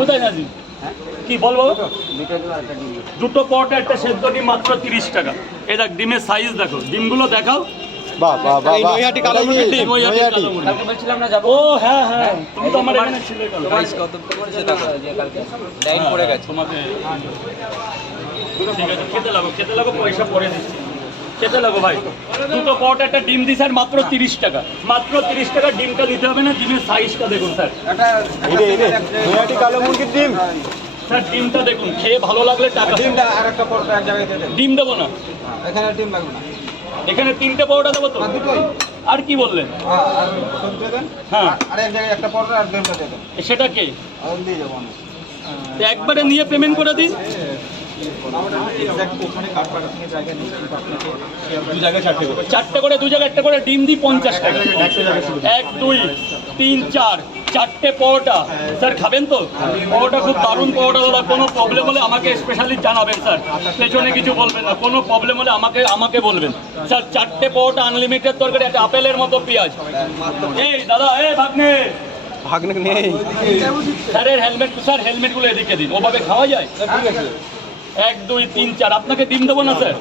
কোথায় নাজিম কি বলবো দুটো পরোটা একটা সেদ্ধ ডিম মাত্র 30 টাকা। এই দেখ ডিমের সাইজ দেখো, ডিমগুলো দেখাও। বাহ বাহ বাহ নৈহাটি কালো মুরগির ডিম নৈহাটি। কালকে বলছিলাম না যাবো। ও হ্যাঁ হ্যাঁ, তুমি তো আমার এখানে ছিলে কাল। তোমার কত পড়েছে টাকা যে কালকে লাইন পড়ে গেছে তোমাকে। ঠিক আছে, খেতে লাগো, পয়সা পরে দিচ্ছি। খেতে লাগো ভাই। দুটো পরোটা একটা ডিম দিই স্যার মাত্র 30 টাকা। মাত্র 30 টাকা ডিমটা দিতে হবে না। ডিমের সাইজটা দেখুন স্যার। নৈহাটি কালো মুরগির ডিম। স্যার ডিমটা দেখুন, খেয়ে ভালো লাগলে টাকা। ডিমটা আরেকটা পরোটা এক জায়গায় দিয়ে দেন। ডিম দেবো না, এখানে ডিম লাগবে না। এখানে 3টে পরোটা দেবো তো। দুটোই। আর কি বললেন? হ্যাঁ আর সব দিয়ে দেন। হ্যাঁ আর এক জায়গায় একটা পরোটা আর ডিমটা দিয়ে দেন। সেটা কে? আর দিয়ে যাবো আমি। তো একবারে নিয়ে পেমেন্ট করে দিন। ওখানে কাট পাটা থেকে জায়গা নেই কিন্তু আপনাকে দু জায়গায় চারটে করে। দু জায়গায় একটা করে ডিম দিই 50 টাকা। 1 2 3 4 4টে পরোটা। স্যার খাবেন তো? পরোটা খুব দারুণ পরোটা দাদা। কোনো প্রবলেম হলে আমাকে স্পেশালি জানাবেন স্যার, পেছনে কিছু বলবেন না। কোনো প্রবলেম হলে আমাকে বলবেন স্যার। 4টে পরোটা আনলিমিটেড তরকারি, একটা আপেলের মতো পেঁয়াজ। এই দাদা, ভাগ্নে ভাগ্নে নেই স্যারের হেলমেট, স্যার হেলমেটগুলো এদিকে দিন। ওভাবে খাওয়া যায়? 1 2 3 4 আপনাকে ডিম দেবো না স্যার।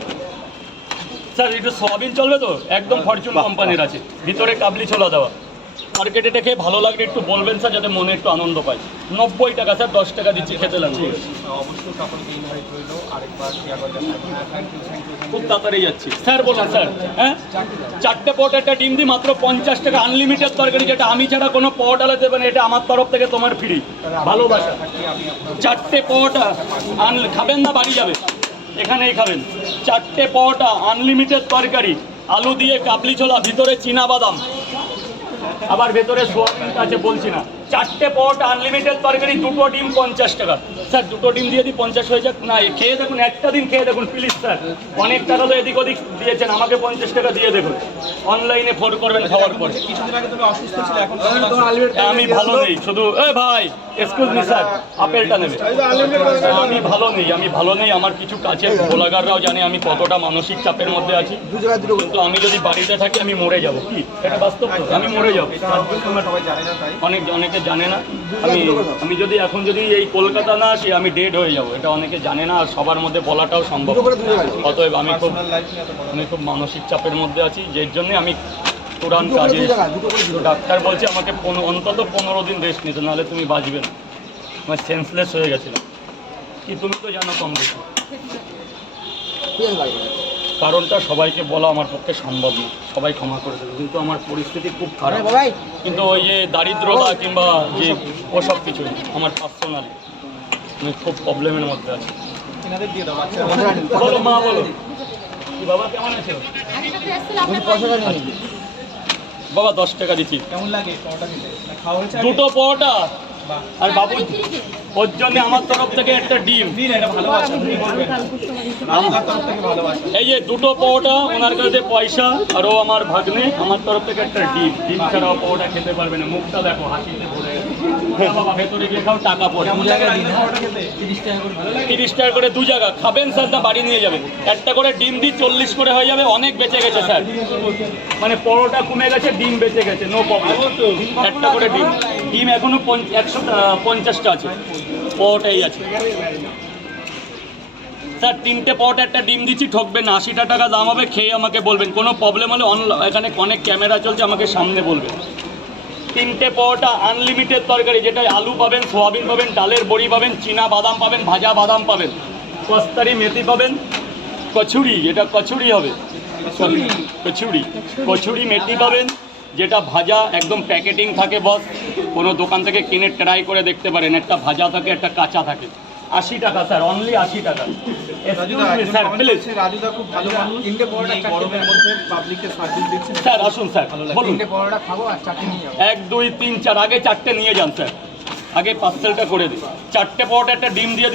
স্যার একটু সোয়াবিন চলবে তো? একদম ফরচুন কোম্পানির আছে, ভিতরে কাবলি ছোলা দেওয়া। মার্কেটে দেখে ভালো লাগলে একটু বলবেন স্যার, যাতে মনে একটু আনন্দ পায়। 90 টাকা স্যার, 10 টাকা দিচ্ছি, খেতে লাগবে। খুব তাড়াতাড়ি যাচ্ছি স্যার, বলুন স্যার। হ্যাঁ 4টে পরোটা একটা ডিম দিই মাত্র 50 টাকা। আনলিমিটেড তরকারি, যেটা আমি ছাড়া কোনো পরোটা দেবে না। এটা আমার তরফ থেকে তোমার ফ্রি ভালোবাসা। 4টে পরোটা খাবেন না বাড়ি যাবে, এখানেই খাবেন। 4টে পরোটা আনলিমিটেড তরকারি, আলু দিয়ে কাবলি ছোলা, ভিতরে চীনা বাদাম, আবার ভেতরে সোয়াবিন আছে বলছি না। 4টে পরোটা আনলিমিটেড তরকারি, দুটো ডিম 50 টাকা। স্যার দুটো ডিম দিয়ে দিই, 50 হয়ে যাক না? খেয়ে দেখুন, একটা দিন খেয়ে দেখুন প্লিজ স্যার। অনেক টাকা তো এদিক ওদিক দিয়েছেন, আমাকে 50 টাকা দিয়ে দেখুন। অনলাইনে ফোন করবেন খাওয়ার পরে। কিছুদিন আগে তুমি অসুস্থ ছিলে, এখন আমি ভালো নেই, শুধু ভাই এক্সকিউজ মি স্যার, আপেলটা নেবে। আমি ভালো নেই। আমার কিছু কাছের গোলাগাররাও জানে আমি কতটা মানসিক চাপের মধ্যে আছি। কিন্তু আমি যদি বাড়িতে থাকি আমি মরে যাব। কি এটা বাস্তব তো? আমি মরে যাব। অনেকে জানে না। আমি যদি এখন যদি এই কলকাতা না আসি, আমি ডেড হয়ে যাব। এটা অনেকে জানে না, আর সবার মধ্যে বলাটাও সম্ভব। অতএব আমি খুব মানসিক চাপের মধ্যে আছি, যের জন্য আমি পুরান কাজে। ডাক্তার বলছে আমাকে অন্তত 15 দিন রেস্ট নিতে, নাহলে তুমি বাঁচবে না। আমার সেন্সলেস হয়ে গেছিলাম। কি তুমি তো জানো কম বেশি। কারণটা সবাইকে বলা আমার পক্ষে সম্ভব না, সবাই ক্ষমা করে দেবে। কিন্তু আমার পরিস্থিতি খুব খারাপ। কিন্তু ওই যে দারিদ্রতা কিংবা যে ওসব কিছুই আমার পার্সোনালি আমি খুব প্রবলেমের মধ্যে আছি। বলো মা, বলো কি বাবা কেমন আছে? বাবা 10 টাকা দিচ্ছি। কেমন লাগে পরোটা খেতে? খাওয়া হয়েছে দুটো পরোটা আর বাবু ওর জন্য আমার তরফ থেকে একটা ডিম। এই যে দুটো পরোটা, ওনার কাছে পয়সা, আর ও আমার ভাগ্নে, আমার তরফ থেকে একটা ডিম। ডিম ছাড়াও পরোটা খেতে পারবে না। মুখটা দেখো হাসিতে ভরে গেছে। বাবা ভেতরে গিয়ে খাও, টাকা পড়ে। 30 টাকা করে 2 জায়গা খাবেন স্যার, না বাড়ি নিয়ে যাবেন? একটা করে ডিম দিই, 40 করে হয়ে যাবে। অনেক বেঁচে গেছে স্যার, মানে পরোটা কমে গেছে, ডিম বেঁচে গেছে, নো প্রবলেম। একটা করে ডিম এখনো 150টা আছে, পরোটাই আছে স্যার। 3টে পরোটা একটা ডিম দিচ্ছি, ঠকবেন না। 80 টাকা দাম হবে, খেয়ে আমাকে বলবেন। কোনো প্রবলেম হলে এখানে অনেক ক্যামেরা চলছে, আমাকে সামনে বলবেন। 3টে পরোটা আনলিমিটেড তরকারি, যেটা আলু পাবেন, সোয়াবিন পাবেন, ডালের বড়ি পাবেন, চীনা বাদাম পাবেন, ভাজা বাদাম পাবেন, কস্তারি মেথি পাবেন, কচুরি, এটা কচুরি হবে, কচুরি মেথি পাবেন, যেটা ভাজা একদম প্যাকেটিং থাকে। বস কোনো দোকান থেকে কিনে ট্রাই করে দেখতে পারেন, একটা ভাজা থাকে, একটা কাঁচা থাকে। 80 টাকা স্যার, অনলি 80 টাকা। স্যার প্লিজ, রাজুদা খুব ভালো মানুষ। 3টে পরোটা গরমের মধ্যে পাবলিককে সার্ভিস দিচ্ছেন স্যার আসুন স্যার, বলুন। 3টে পরোটা খাবো আর চাটনি নিয়ে যাবো। 1 2 3 4 আগে 4টে নিয়ে যান স্যার, আগে পার্সেলটা করে দিন। 4টে পরোটা একটা ডিম দিয়ে